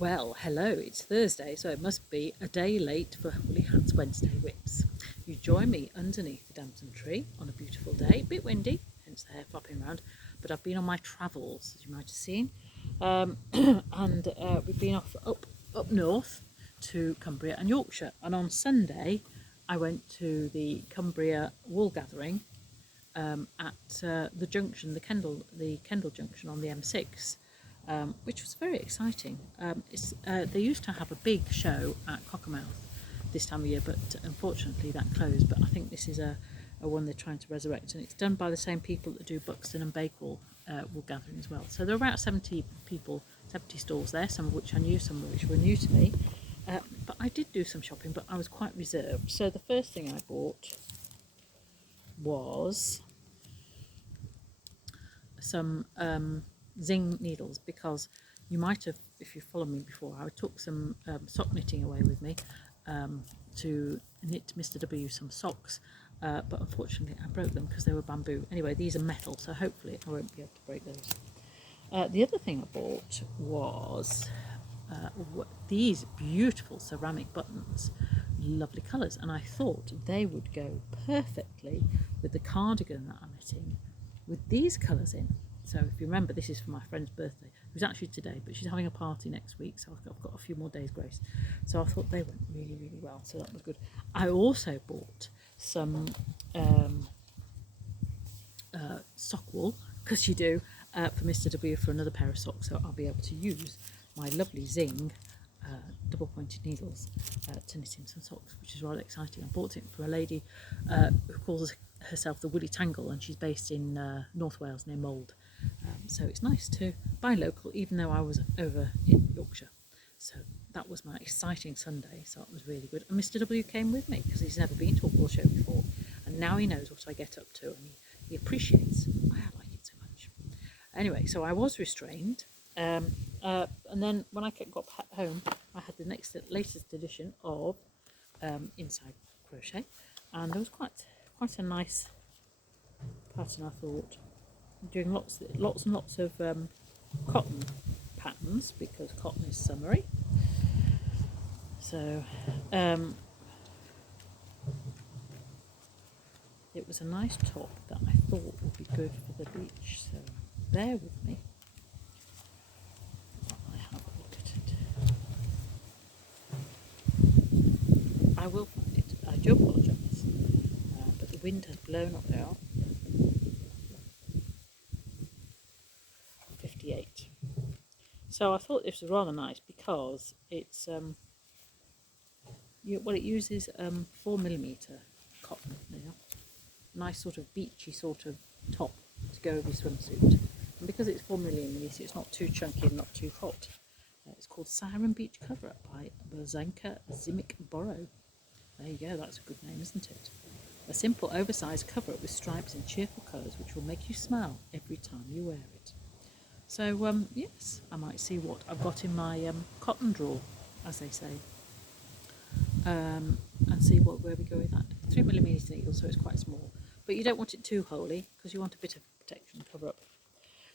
Well, hello, it's Thursday, so it must be a day late for Woolly Hats Wednesday whips. You join me underneath the damson tree on a beautiful day, a bit windy, hence the hair flopping around, but I've been on my travels, as you might have seen, and we've been off up north to Cumbria and Yorkshire, and on Sunday I went to the Cumbria Wool Gathering at the junction, the Kendal junction on the M6. Which was very exciting. They used to have a big show at Cockermouth this time of year, but unfortunately that closed. But I think this is a one they're trying to resurrect, and it's done by the same people that do Buxton and Bakewell Wool Gathering as well. So there are about 70 people, 70 stalls there, some of which I knew, some of which were new to me. But I did do some shopping, but I was quite reserved. So the first thing I bought was some Zing needles, because you might have, if you followed me before, I took some sock knitting away with me to knit Mr. W some socks, but unfortunately I broke them because they were bamboo. Anyway, these are metal, so hopefully I won't be able to break those. The other thing I bought was these beautiful ceramic buttons, lovely colours, and I thought they would go perfectly with the cardigan that I'm knitting with these colours in. So if you remember, this is for my friend's birthday. It was actually today, but she's having a party next week, so I've got a few more days grace. So I thought they went really, really well, so that was good. I also bought some sock wool, because you do, for Mr. W for another pair of socks, so I'll be able to use my lovely Zing double pointed needles to knit him some socks, which is rather exciting. I bought it for a lady who calls herself the Woolly Tangle, and she's based in North Wales near Mould. So it's nice to buy local, even though I was over in Yorkshire. So that was my exciting Sunday, so it was really good. And Mr. W came with me because he's never been to a wool show before, and now he knows what I get up to, and he appreciates why I like it so much. Anyway, so I was restrained, and then when I got home, I had the latest edition of Inside Crochet, and there was quite a nice pattern, I thought. I'm doing lots and lots of cotton patterns because cotton is summery. So it was a nice top that I thought would be good for the beach. So bear with me while I have a look at it. I will find it. I do apologise, but the wind has blown up there. 58. So I thought this was rather nice because it's it uses 4mm cotton now. Nice sort of beachy sort of top to go over your swimsuit, and because it's 4mm, it's not too chunky and not too hot. It's called Siren Beach Cover Up by Bozanka Zimic Borrow. There you go, that's a good name, isn't it? A simple oversized cover up with stripes in cheerful colours which will make you smile every time you wear it. So yes, I might see what I've got in my cotton drawer, as they say, and see where we go with that. 3mm needle, so it's quite small, but you don't want it too holy because you want a bit of protection, cover up.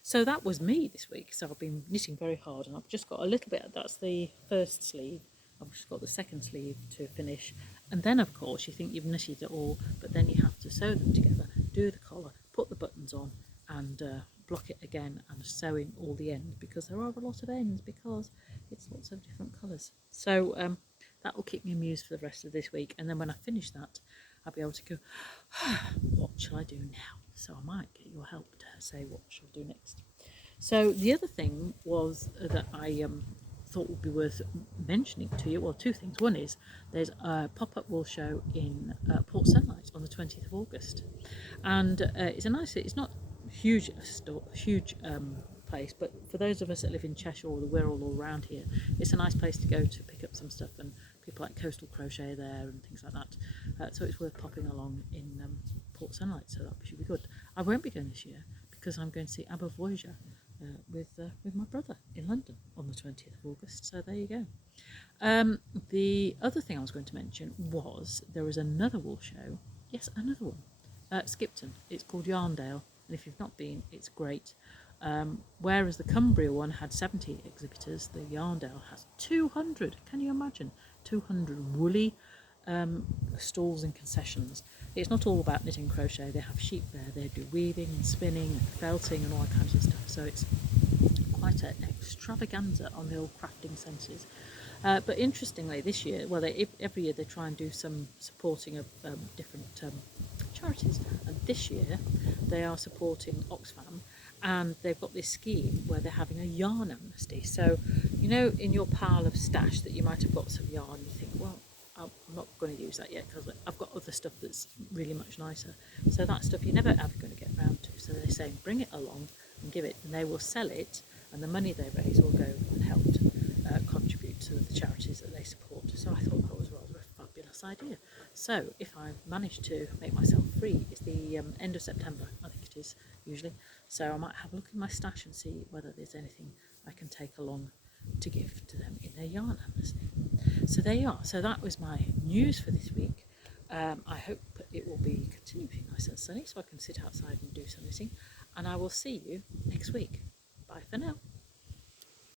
So that was me this week. So I've been knitting very hard, and I've just got a little bit. That's the first sleeve. I've just got the second sleeve to finish, and then of course you think you've knitted it all, but then you have to sew them together, do the collar, put the buttons on, and block it again and sew in all the ends, because there are a lot of ends because it's lots of different colours. So that will keep me amused for the rest of this week, and then when I finish that I'll be able to go, what shall I do now? So I might get your help to say what shall I do next. So the other thing was that I thought would be worth mentioning to you, well, two things. One is there's a pop-up wool show in Port Sunlight on the 20th of August, and it's not huge place, but for those of us that live in Cheshire, or we're all around here, it's a nice place to go to pick up some stuff, and people like Coastal Crochet are there and things like that. So it's worth popping along in Port Sunlight, so that should be good. I won't be going this year because I'm going to see Abba Voyager with my brother in London on the 20th of August, so there you go. The other thing I was going to mention was there was another wool show, yes, another one, Skipton. It's called Yarndale, and if you've not been, it's great. Whereas the Cumbria one had 70 exhibitors, the Yarndale has 200. Can you imagine? 200 woolly stalls and concessions. It's not all about knitting crochet. They have sheep there. They do weaving and spinning and felting and all that kinds of stuff. So it's quite an extravaganza on the old crafting senses. But interestingly, this year, well, every year they try and do some supporting of different charities. And this year they are supporting Oxfam, and they've got this scheme where they're having a yarn amnesty. So, you know, in your pile of stash that you might have got some yarn, you think, well, I'm not going to use that yet because I've got other stuff that's really much nicer. So that stuff you're never ever going to get round to. So they're saying bring it along and give it, and they will sell it, and the money they raise will go and help contribute to the charities that they support. So I thought that was rather a fabulous idea. So if I manage to make myself free, it's the end of September, I think it is usually. So I might have a look in my stash and see whether there's anything I can take along to give to them in their yarn amnesty. So there you are. So that was my news for this week. I hope it will be continuing nice and sunny so I can sit outside and do some knitting. And I will see you next week. Bye for now.